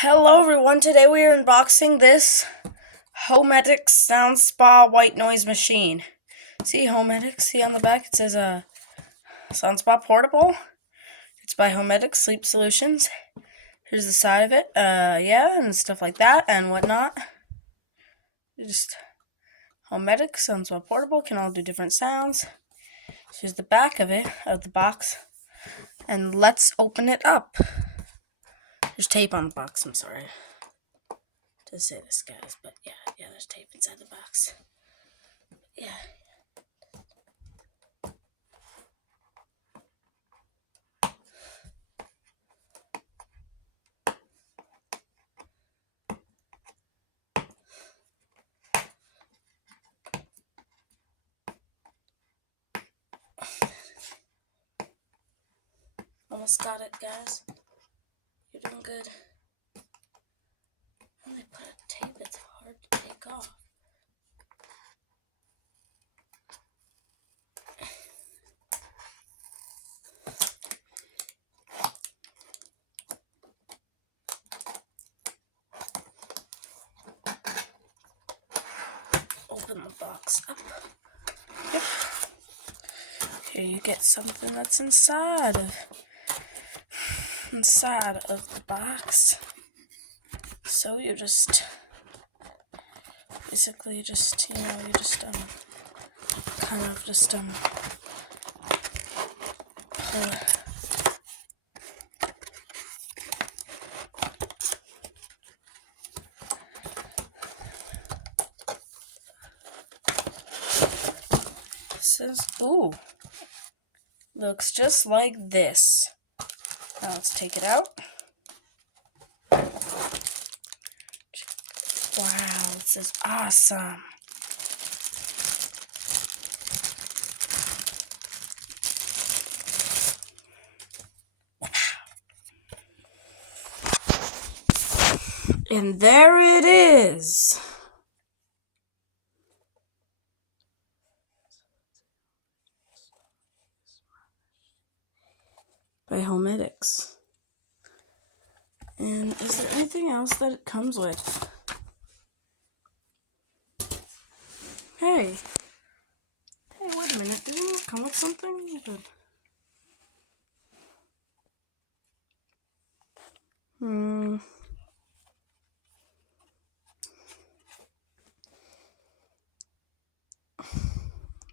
Hello everyone, today we are unboxing this HoMedics SoundSpa white noise machine. See HoMedics, see on the back it says SoundSpa portable. It's by HoMedics Sleep Solutions. Here's the side of it, and stuff like that and whatnot. Just HoMedics SoundSpa portable, can all do different sounds. Here's the back of it, of the box. And let's open it up. There's tape on the box, I'm sorry to say this, guys, but yeah, there's tape inside the box. Yeah. Almost got it, guys. You're doing good. When they put a tape, it's hard to take off. Open the box up. Yep. Here you get something that's inside of the box. So you just basically just kind of pull it. This is, ooh, looks just like this. Now let's take it out. Wow, this is awesome. And there it is. By HoMedics. And is there anything else that it comes with? Hey, wait a minute. Didn't it come with something? Good.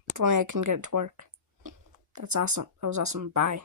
If only I can get it to work. That's awesome. That was awesome. Bye.